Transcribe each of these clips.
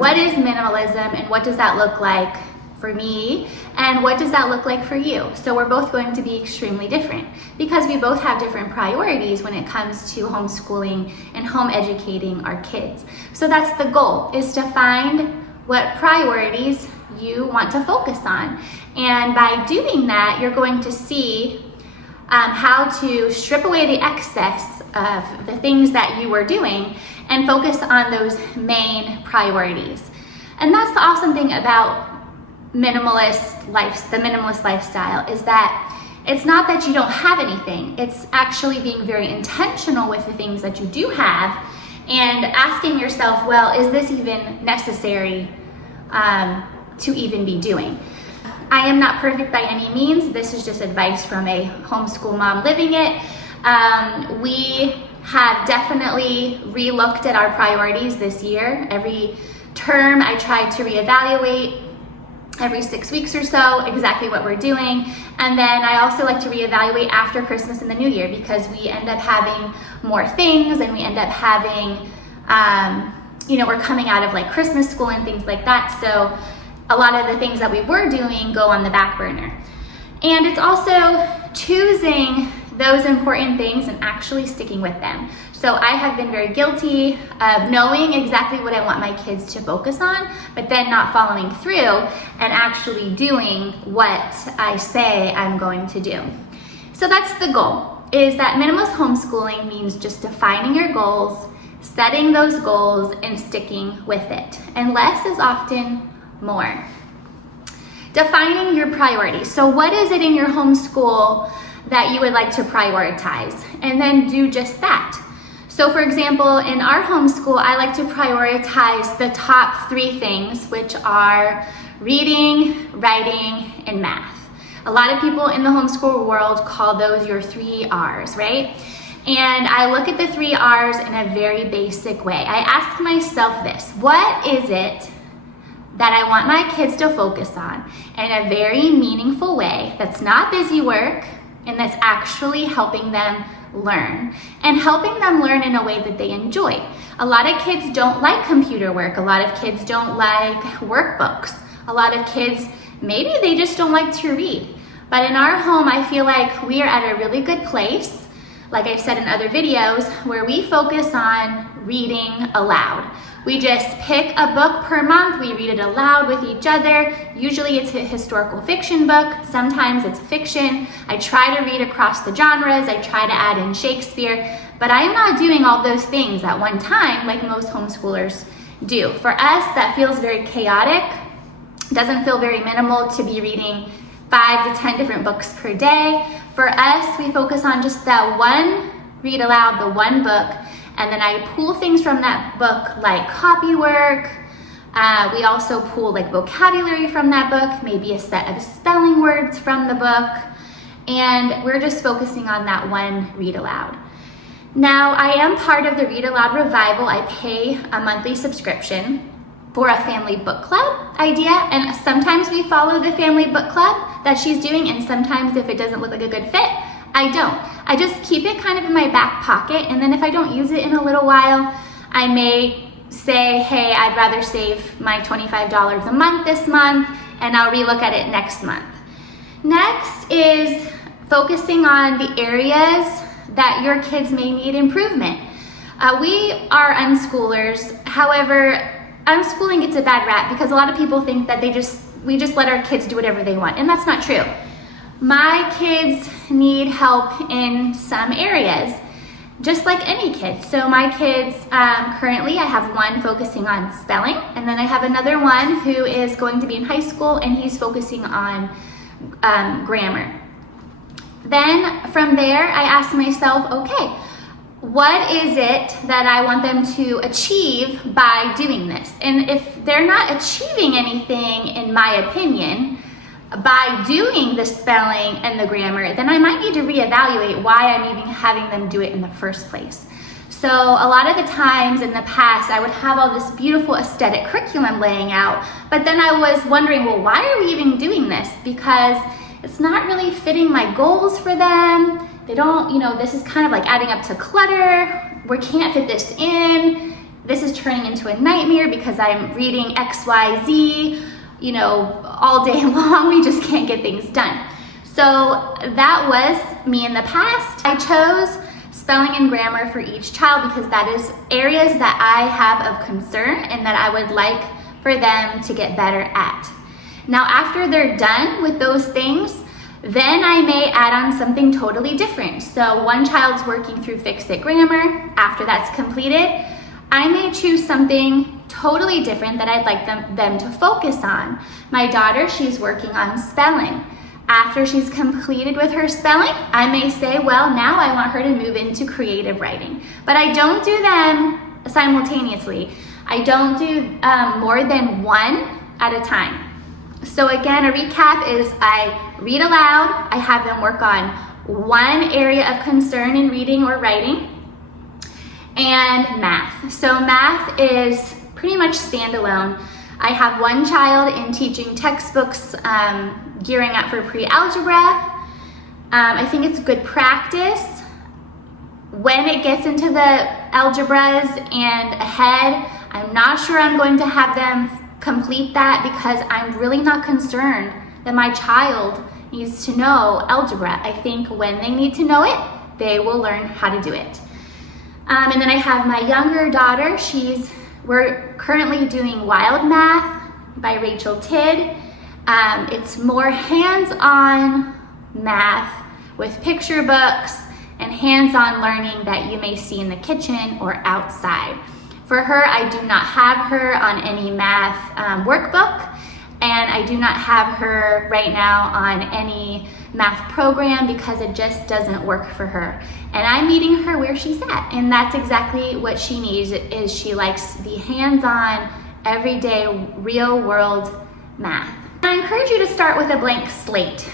what is minimalism and what does that look like for me, and what does that look like for you? So we're both going to be extremely different because we both have different priorities when it comes to homeschooling and home educating our kids. So that's the goal, is to find what priorities you want to focus on. And by doing that, you're going to see how to strip away the excess of the things that you were doing and focus on those main priorities. And that's the awesome thing about the minimalist lifestyle, is that it's not that you don't have anything. It's actually being very intentional with the things that you do have and asking yourself, well, is this even necessary to even be doing? I am not perfect by any means. This is just advice from a homeschool mom living it. We have definitely re-looked at our priorities this year. Every term I tried to reevaluate, every 6 weeks or so, exactly what we're doing. And then I also like to reevaluate after Christmas and the New Year, because we end up having more things and we end up having, we're coming out of like Christmas school and things like that. So a lot of the things that we were doing go on the back burner. And it's also choosing those important things and actually sticking with them. So I have been very guilty of knowing exactly what I want my kids to focus on, but then not following through and actually doing what I say I'm going to do. So that's the goal, is that minimalist homeschooling means just defining your goals, setting those goals, and sticking with it. And less is often more. Defining your priorities. So what is it in your homeschool that you would like to prioritize? And then do just that. So for example, in our homeschool, I like to prioritize the top 3 things, which are reading, writing, and math. A lot of people in the homeschool world call those your 3 R's, right? And I look at the 3 R's in a very basic way. I ask myself this: what is it that I want my kids to focus on in a very meaningful way that's not busy work and that's actually helping them learn, and helping them learn in a way that they enjoy? A lot of kids don't like computer work. A lot of kids don't like workbooks. A lot of kids, maybe they just don't like to read. But in our home, I feel like we are at a really good place, like I've said in other videos, where we focus on reading aloud. We just pick a book per month, we read it aloud with each other. Usually it's a historical fiction book, sometimes it's fiction. I try to read across the genres, I try to add in Shakespeare, but I am not doing all those things at one time like most homeschoolers do. For us, that feels very chaotic. It doesn't feel very minimal to be reading 5 to 10 different books per day. For us, we focus on just that one read aloud, the one book, and then I pull things from that book like copywork. We also pull like vocabulary from that book, maybe a set of spelling words from the book, and we're just focusing on that one read aloud. Now, I am part of the Read Aloud Revival. I pay a monthly subscription for a family book club idea, and sometimes we follow the family book club that she's doing, and sometimes if it doesn't look like a good fit, I don't. I just keep it kind of in my back pocket, and then if I don't use it in a little while, I may say, hey, I'd rather save my $25 a month this month, and I'll relook at it next month. Next is focusing on the areas that your kids may need improvement. We are unschoolers. However, unschooling gets a bad rap because a lot of people think that we just let our kids do whatever they want, and that's not true. My kids need help in some areas, just like any kid. So my kids, currently I have one focusing on spelling, and then I have another one who is going to be in high school and he's focusing on grammar. Then from there, I ask myself, okay, what is it that I want them to achieve by doing this? And if they're not achieving anything, in my opinion, by doing the spelling and the grammar, then I might need to reevaluate why I'm even having them do it in the first place. So a lot of the times in the past, I would have all this beautiful aesthetic curriculum laying out, but then I was wondering, well, why are we even doing this? Because it's not really fitting my goals for them. They don't, this is kind of like adding up to clutter. We can't fit this in. this is turning into a nightmare because I'm reading XYZ, you know, all day long. We just can't get things done. So that was me in the past. I chose spelling and grammar for each child because that is areas that I have of concern and that I would like for them to get better at. Now, after they're done with those things, then I may add on something totally different. So one child's working through Fix-It Grammar. After that's completed, I may choose something totally different that I'd like them to focus on. My daughter, she's working on spelling. After she's completed with her spelling, I may say, well, now I want her to move into creative writing. But I don't do them simultaneously. I don't do more than one at a time. So again, a recap is I read aloud. I have them work on one area of concern in reading or writing, and math. So math is pretty much standalone. I have one child in teaching textbooks, gearing up for pre-algebra. I think it's good practice. When it gets into the algebras and ahead, I'm not sure I'm going to have them complete that because I'm really not concerned that my child needs to know algebra. I think when they need to know it, they will learn how to do it. And then I have my younger daughter. We're currently doing Wild Math by Rachel Tidd. It's more hands-on math with picture books and hands-on learning that you may see in the kitchen or outside. For her, I do not have her on any math workbook, and I do not have her right now on any math program because it just doesn't work for her. And I'm meeting her where she's at, and that's exactly what she needs. Is she likes the hands-on, everyday, real-world math. I encourage you to start with a blank slate.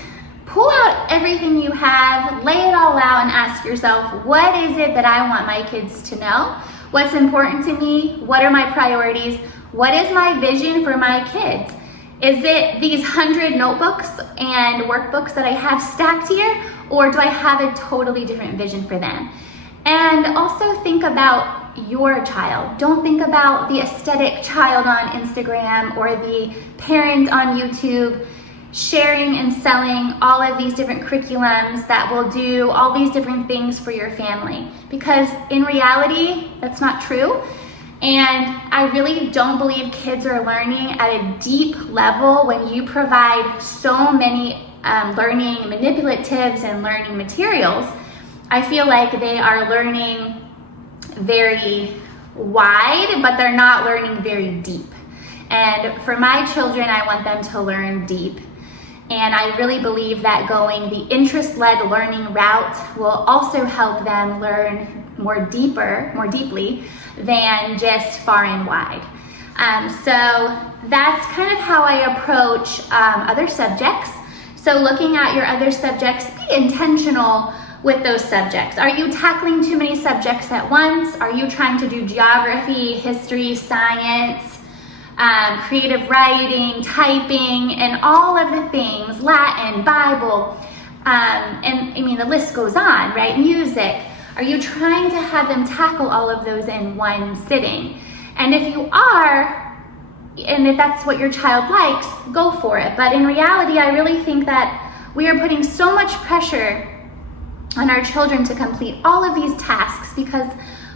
Pull out everything you have, lay it all out, and ask yourself, what is it that I want my kids to know? What's important to me? What are my priorities? What is my vision for my kids? Is it these 100 notebooks and workbooks that I have stacked here, or do I have a totally different vision for them? And also think about your child. Don't think about the aesthetic child on Instagram or the parent on YouTube sharing and selling all of these different curriculums that will do all these different things for your family. Because in reality, that's not true. And I really don't believe kids are learning at a deep level when you provide so many learning manipulatives and learning materials. I feel like they are learning very wide, but they're not learning very deep. And for my children, I want them to learn deep. And I really believe that going the interest-led learning route will also help them learn more deeply than just far and wide. So that's kind of how I approach other subjects. So looking at your other subjects, be intentional with those subjects. Are you tackling too many subjects at once? Are you trying to do geography, history, science, creative writing, typing, and all of the things, Latin, Bible, and I mean the list goes on, right? Music. Are you trying to have them tackle all of those in one sitting? And if you are, and if that's what your child likes, go for it. But in reality, I really think that we are putting so much pressure on our children to complete all of these tasks because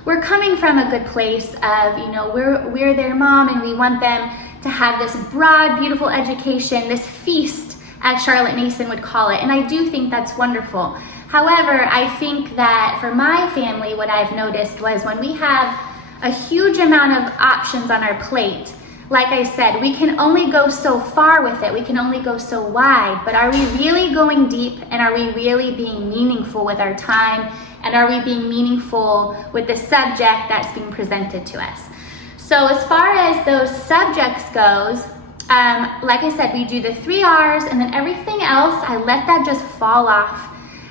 we're coming from a good place of, you know, we're their mom and we want them to have this broad, beautiful education, this feast, as Charlotte Mason would call it. And I do think that's wonderful. However, I think that for my family, what I've noticed was when we have a huge amount of options on our plate, like I said, we can only go so far with it. We can only go so wide. But are we really going deep, and are we really being meaningful with our time? And are we being meaningful with the subject that's being presented to us? So as far as those subjects goes, like I said, we do the 3 R's, and then everything else, I let that just fall off.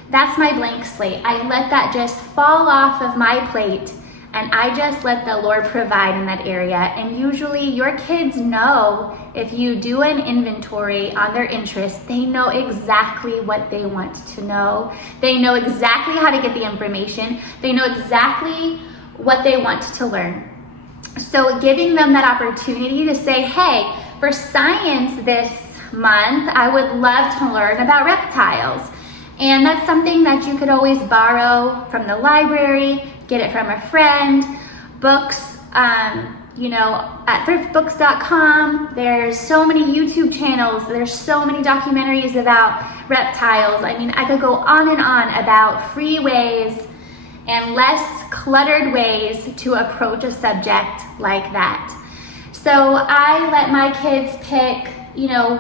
That's my blank slate. I let that just fall off of my plate, and I just let the Lord provide in that area. And usually your kids know, if you do an inventory on their interests, they know exactly what they want to know. They know exactly how to get the information. They know exactly what they want to learn. So giving them that opportunity to say, hey, for science this month, I would love to learn about reptiles. And that's something that you could always borrow from the library, get it from a friend, books, at thriftbooks.com. There's so many YouTube channels. There's so many documentaries about reptiles. I mean, I could go on and on about free ways and less cluttered ways to approach a subject like that. So I let my kids pick,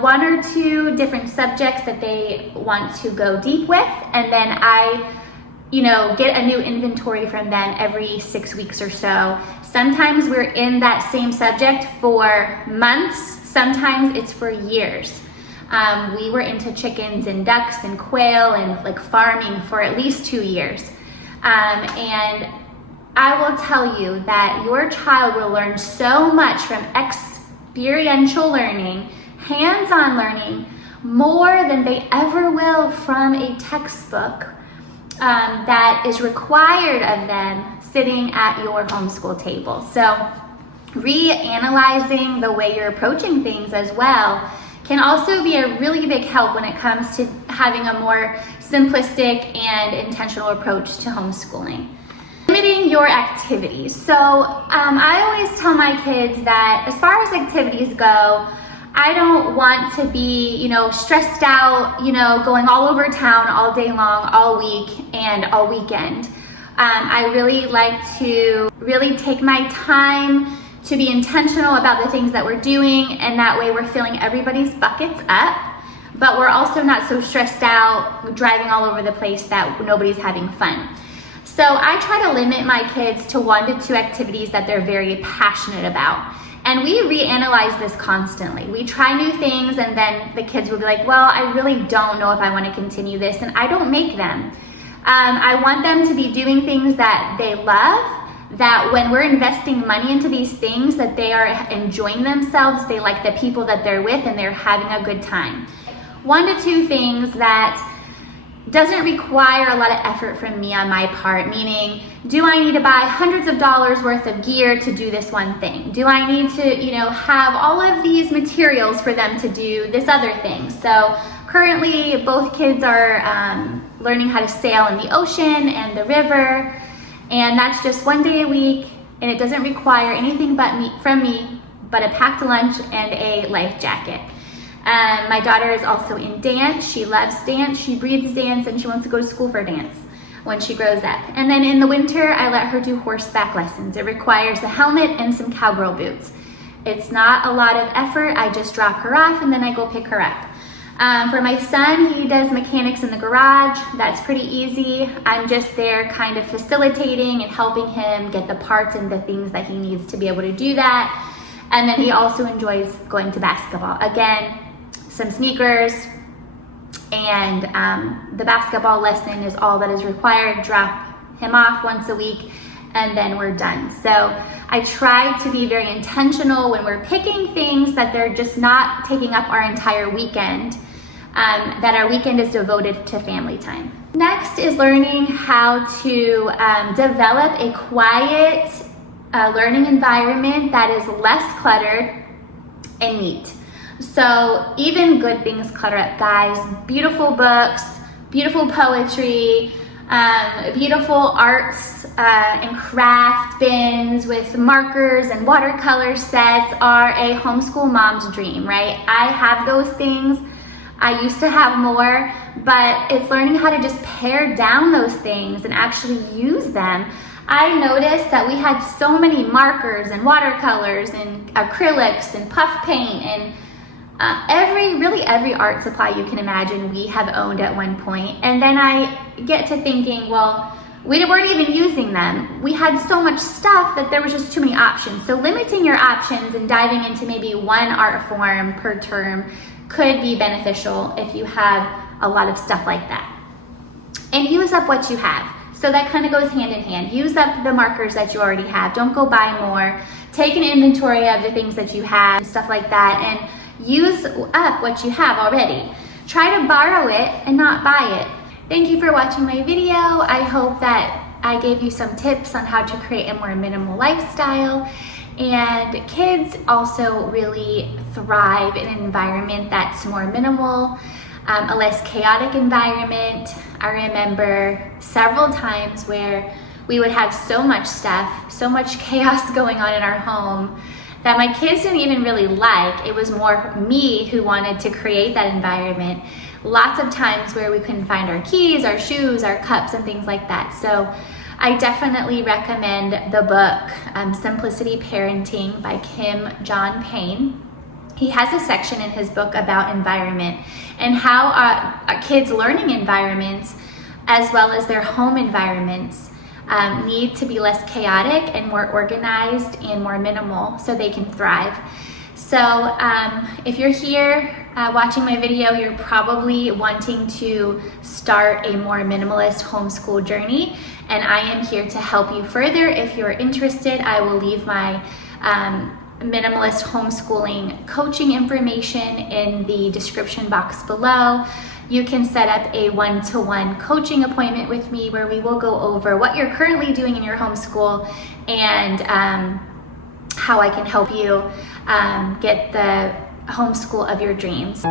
one or two different subjects that they want to go deep with, and then I, get a new inventory from them every 6 weeks or so. Sometimes we're in that same subject for months, sometimes it's for years. We were into chickens and ducks and quail and like farming for at least 2 years. And I will tell you that your child will learn so much from experiential learning, hands-on learning, more than they ever will from a textbook that is required of them sitting at your homeschool table. So reanalyzing the way you're approaching things as well can also be a really big help when it comes to having a more simplistic and intentional approach to homeschooling. Limiting your activities. So I always tell my kids that as far as activities go, I don't want to be, stressed out, going all over town all day long, all week and all weekend. I really like to really take my time to be intentional about the things that we're doing, and that way we're filling everybody's buckets up, but we're also not so stressed out, driving all over the place that nobody's having fun. So I try to limit my kids to 1 to 2 activities that they're very passionate about. And we reanalyze this constantly. We try new things, and then the kids will be like, well, I really don't know if I want to continue this, and I don't make them. I want them to be doing things that they love, that when we're investing money into these things, that they are enjoying themselves, they like the people that they're with, and they're having a good time. 1 to 2 things that doesn't require a lot of effort from me on my part, meaning, do I need to buy hundreds of dollars worth of gear to do this one thing? Do I need to, have all of these materials for them to do this other thing? So currently, both kids are learning how to sail in the ocean and the river, and that's just 1 day a week, and it doesn't require anything from me but a packed lunch and a life jacket. My daughter is also in dance. She loves dance, she breathes dance, and she wants to go to school for dance when she grows up. And then in the winter, I let her do horseback lessons. It requires a helmet and some cowgirl boots. It's not a lot of effort. I just drop her off and then I go pick her up. For my son, he does mechanics in the garage. That's pretty easy. I'm just there kind of facilitating and helping him get the parts and the things that he needs to be able to do that. And then he also enjoys going to basketball. Again, some sneakers, and the basketball lesson is all that is required. Drop him off once a week, and then we're done. So I try to be very intentional when we're picking things that they're just not taking up our entire weekend, that our weekend is devoted to family time. Next is learning how to develop a quiet learning environment that is less cluttered and neat. So even good things clutter up, guys. Beautiful books, beautiful poetry, beautiful arts and craft bins with markers and watercolor sets are a homeschool mom's dream, right? I have those things. I used to have more, but it's learning how to just pare down those things and actually use them. I noticed that we had so many markers and watercolors and acrylics and puff paint and every art supply you can imagine we have owned at one point. And then I get to thinking, well, we weren't even using them. We had so much stuff that there was just too many options. So limiting your options and diving into maybe one art form per term could be beneficial if you have a lot of stuff like that. And use up what you have. So that kind of goes hand in hand. Use up the markers that you already have. Don't go buy more. Take an inventory of the things that you have, stuff like that, and use up what you have already. Try to borrow it and not buy it. Thank you for watching my video. I hope that I gave you some tips on how to create a more minimal lifestyle. And kids also really thrive in an environment that's more minimal, a less chaotic environment. I remember several times where we would have so much stuff, so much chaos going on in our home that my kids didn't even really like. It was more me who wanted to create that environment. Lots of times where we couldn't find our keys, our shoes, our cups, and things like that. So I definitely recommend the book, Simplicity Parenting by Kim John Payne. He has a section in his book about environment and how our kids' learning environments, as well as their home environments, need to be less chaotic and more organized and more minimal so they can thrive. So if you're here watching my video, you're probably wanting to start a more minimalist homeschool journey, and I am here to help you further. If you're interested, I will leave my minimalist homeschooling coaching information in the description box below. You can set up a one-to-one coaching appointment with me where we will go over what you're currently doing in your homeschool and how I can help you get the homeschool of your dreams.